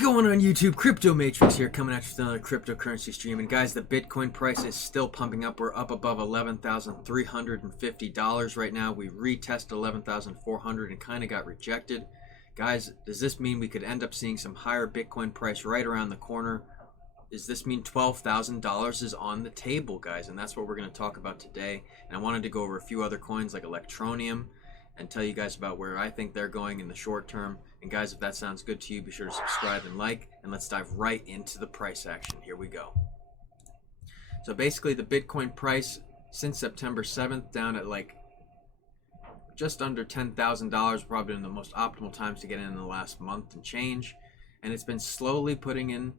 going on YouTube? Crypto Matrix here, coming at you with another cryptocurrency stream. And guys, the Bitcoin price is still pumping up. We're up above $11,350 right now. We retested 11,400 and kind of got rejected. Guys, does this mean we could end up seeing some higher Bitcoin price right around the corner? Does this mean $12,000 is on the table, guys? And that's what we're going to talk about today. And I wanted to go over a few other coins like Electroneum and tell you guys about where I think they're going in the short term. And guys, if that sounds good to you, be sure to subscribe and like, and let's dive right into the price action. Here we go. So basically the Bitcoin price since September 7th down at like just under $10,000, probably in the most optimal times to get in the last month and change. And it's been slowly putting in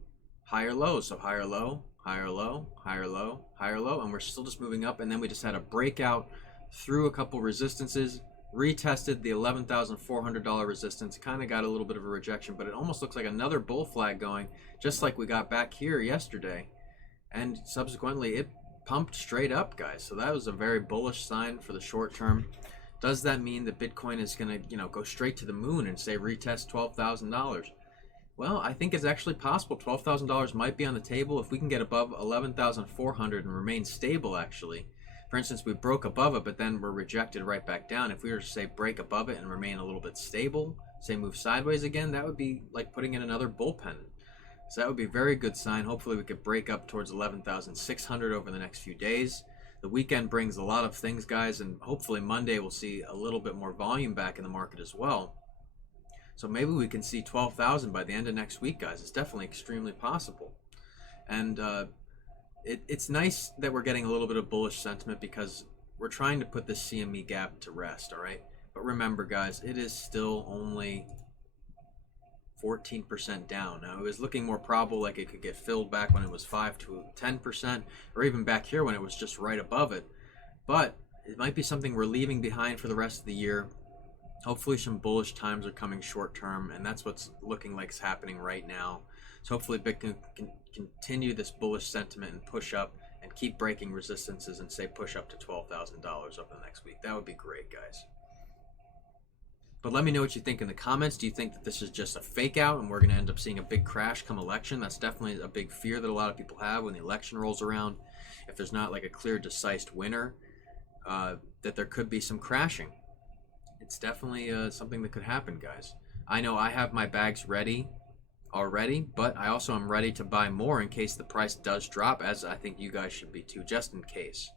higher lows. So higher low, higher low, higher low, higher low, and we're still just moving up. And then we just had a breakout through a couple resistances, retested the $11,400 resistance, kind of got a little bit of a rejection, but it almost looks like another bull flag going, just like we got back here yesterday. And subsequently it pumped straight up, guys. So that was a very bullish sign for the short term. Does that mean that Bitcoin is going to, go straight to the moon and say retest $12,000? Well, I think it's actually possible. $12,000 might be on the table if we can get above 11,400 and remain stable, actually. For instance, we broke above it, but then we're rejected right back down. If we were to say break above it and remain a little bit stable, say move sideways again, that would be like putting in another bullpen. So that would be a very good sign. Hopefully we could break up towards 11,600 over the next few days. The weekend brings a lot of things, guys, and hopefully Monday we'll see a little bit more volume back in the market as well. So maybe we can see 12,000 by the end of next week, guys. It's definitely extremely possible. And it's nice that we're getting a little bit of bullish sentiment because we're trying to put this CME gap to rest, all right? But remember, guys, it is still only 14% down. Now, it was looking more probable like it could get filled back when it was 5 to 10%, or even back here when it was just right above it. But it might be something we're leaving behind for the rest of the year. Hopefully some bullish times are coming short term, and that's what's looking like is happening right now. So hopefully Bitcoin can continue this bullish sentiment and push up and keep breaking resistances and say push up to $12,000 over the next week. That would be great, guys. But let me know what you think in the comments. Do you think that this is just a fake out and we're going to end up seeing a big crash come election? That's definitely a big fear that a lot of people have when the election rolls around. If there's not like a clear, decisive winner, that there could be some crashing. It's definitely something that could happen, guys. I know I have my bags ready already, but I also am ready to buy more in case the price does drop, as I think you guys should be too, just in case.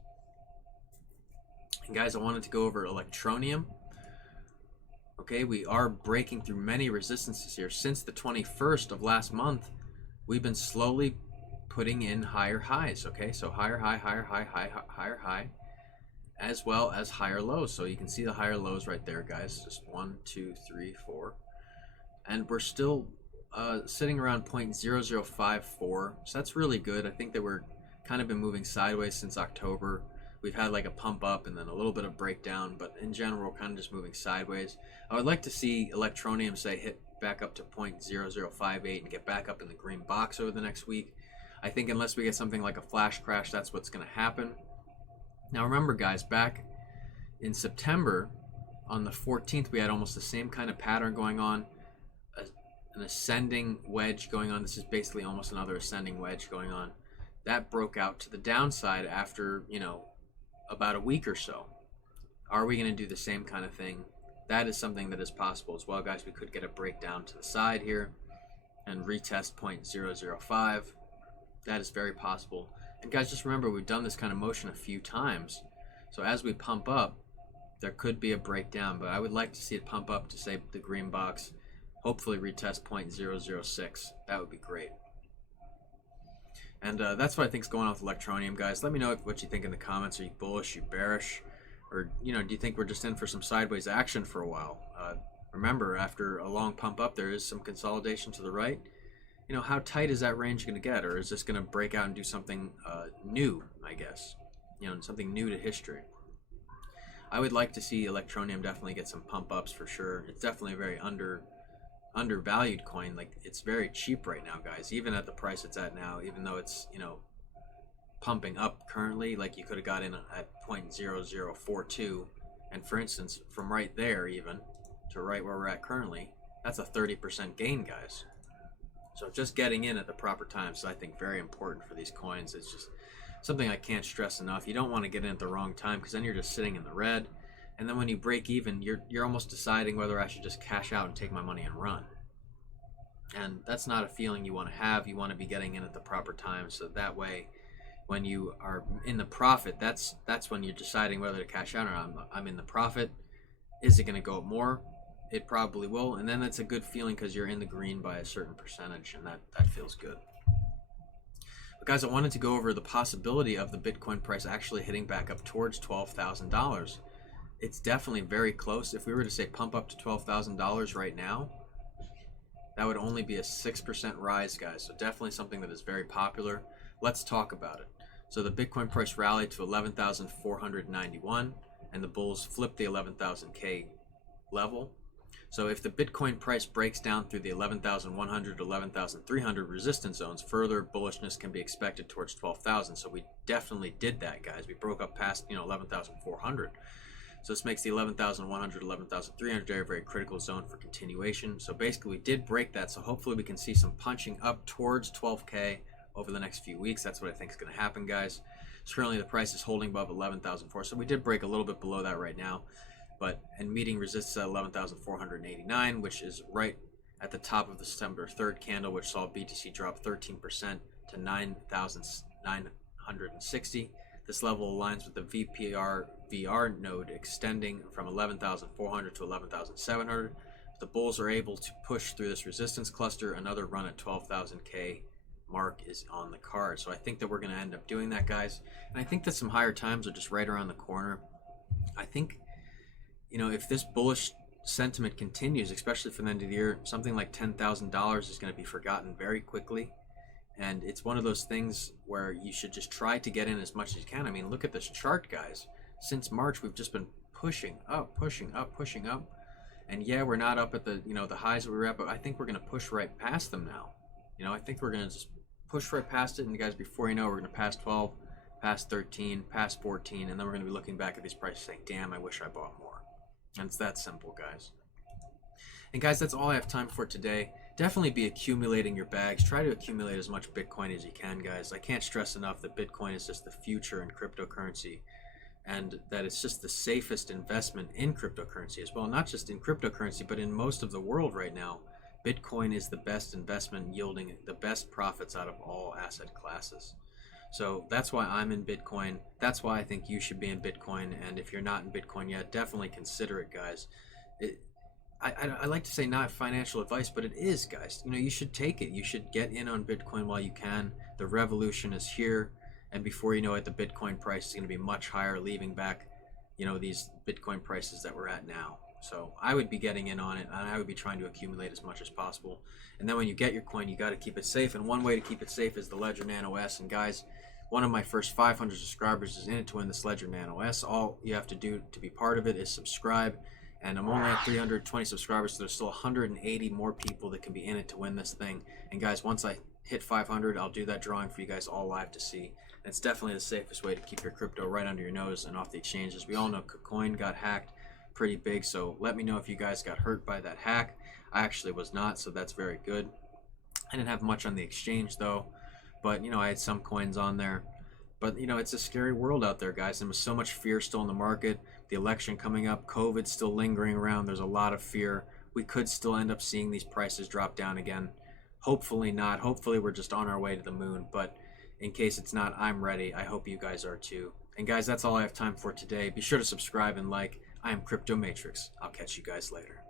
And guys, I wanted to go over Electroneum. Okay, we are breaking through many resistances here. Since the 21st of last month, we've been slowly putting in higher highs, okay? So higher high, higher high, higher high, as well as higher lows. So you can see the higher lows right there, guys. Just 1, 2, 3, 4. And we're still sitting around 0.0054. So that's really good. I think that we're kind of been moving sideways since October. We've had like a pump up and then a little bit of breakdown, but in general, kind of just moving sideways. I would like to see Electroneum, say, hit back up to 0.0058 and get back up in the green box over the next week. I think unless we get something like a flash crash, that's what's going to happen. Now remember, guys, back in September on the 14th, we had almost the same kind of pattern going on, an ascending wedge going on. This is basically almost another ascending wedge going on. That broke out to the downside after, about a week or so. Are we going to do the same kind of thing? That is something that is possible as well, guys. We could get a breakdown to the side here and retest 0.005. That is very possible. And guys, just remember, we've done this kind of motion a few times. So as we pump up, there could be a breakdown, but I would like to see it pump up to, say, the green box, hopefully retest 0.006. That would be great. And that's what I think is going on with Electroneum, guys. Let me know what you think in the comments. Are you bullish, are you bearish? Or, do you think we're just in for some sideways action for a while? Remember, after a long pump up, there is some consolidation to the right. How tight is that range going to get? Or is this going to break out and do something new, I guess? Something new to history. I would like to see Electroneum definitely get some pump ups for sure. It's definitely a very undervalued coin. Like, it's very cheap right now, guys, even at the price it's at now, even though it's pumping up currently. Like, you could have got in at 0.0042, and for instance, from right there even to right where we're at currently, that's a 30% gain, guys. So just getting in at the proper time is, I think, very important for these coins. It's just something I can't stress enough. You don't want to get in at the wrong time, because then you're just sitting in the red. And then when you break even, you're almost deciding whether I should just cash out and take my money and run. And that's not a feeling you want to have. You want to be getting in at the proper time, so that way when you are in the profit, that's when you're deciding whether to cash out or not. I'm in the profit. Is it going to go up more? It probably will, and then that's a good feeling because you're in the green by a certain percentage, and that feels good. But guys, I wanted to go over the possibility of the Bitcoin price actually hitting back up towards $12,000. It's definitely very close. If we were to say pump up to $12,000 right now, that would only be a 6% rise, guys. So definitely something that is very popular. Let's talk about it. So the Bitcoin price rallied to 11,491, and the bulls flipped the 11,000K level. So if the Bitcoin price breaks down through the 11,100 to 11,300 resistance zones, further bullishness can be expected towards 12,000. So we definitely did that, guys. We broke up past 11,400. So this makes the 11,100 to 11,300 very, very critical zone for continuation. So basically we did break that. So hopefully we can see some punching up towards 12K over the next few weeks. That's what I think is going to happen, guys. So currently the price is holding above 11,004. So we did break a little bit below that right now. And meeting resistance at 11,489, which is right at the top of the September 3rd candle, which saw BTC drop 13% to 9,960. This level aligns with the VPR VR node extending from 11,400 to 11,700. If the bulls are able to push through this resistance cluster, another run at 12,000K mark is on the card. So I think that we're going to end up doing that, guys. And I think that some higher times are just right around the corner. I think, if this bullish sentiment continues, especially for the end of the year, something like $10,000 is going to be forgotten very quickly. And it's one of those things where you should just try to get in as much as you can. I mean, look at this chart, guys. Since March, we've just been pushing up, pushing up, pushing up. And yeah, we're not up at the, the highs that we were at, but I think we're going to push right past them now. I think we're going to just push right past it. And guys, before you know, we're going to pass 12, past 13, past 14. And then we're going to be looking back at these prices saying, damn, I wish I bought more. And it's that simple, guys. And guys, that's all I have time for today. Definitely be accumulating your bags. Try to accumulate as much Bitcoin as you can, guys. I can't stress enough that Bitcoin is just the future in cryptocurrency, and that it's just the safest investment in cryptocurrency as well. Not just in cryptocurrency, but in most of the world right now. Bitcoin is the best investment, yielding the best profits out of all asset classes. So that's why I'm in Bitcoin. That's why I think you should be in Bitcoin. And if you're not in Bitcoin yet, definitely consider it, guys. I like to say not financial advice, but it is, guys. You should take it. You should get in on Bitcoin while you can. The revolution is here. And before you know it, the Bitcoin price is going to be much higher, leaving back, these Bitcoin prices that we're at now. So I would be getting in on it, and I would be trying to accumulate as much as possible. And then when you get your coin, you got to keep it safe. And one way to keep it safe is the Ledger Nano S. And guys, one of my first 500 subscribers is in it to win this Ledger Nano S. All you have to do to be part of it is subscribe. And I'm only at 320 subscribers, so there's still 180 more people that can be in it to win this thing. And guys, once I hit 500, I'll do that drawing for you guys all live to see. And it's definitely the safest way to keep your crypto right under your nose and off the exchanges. We all know KuCoin got hacked pretty big, so let me know if you guys got hurt by that hack. I actually was not, so that's very good. I didn't have much on the exchange though, but I had some coins on there. But it's a scary world out there, guys, and with so much fear still in the market, the election coming up, COVID still lingering around, there's a lot of fear. We could still end up seeing these prices drop down again. Hopefully not. Hopefully we're just on our way to the moon, but in case it's not, I'm ready. I hope you guys are too. And guys, that's all I have time for today. Be sure to subscribe and like. I am Crypto Matrix. I'll catch you guys later.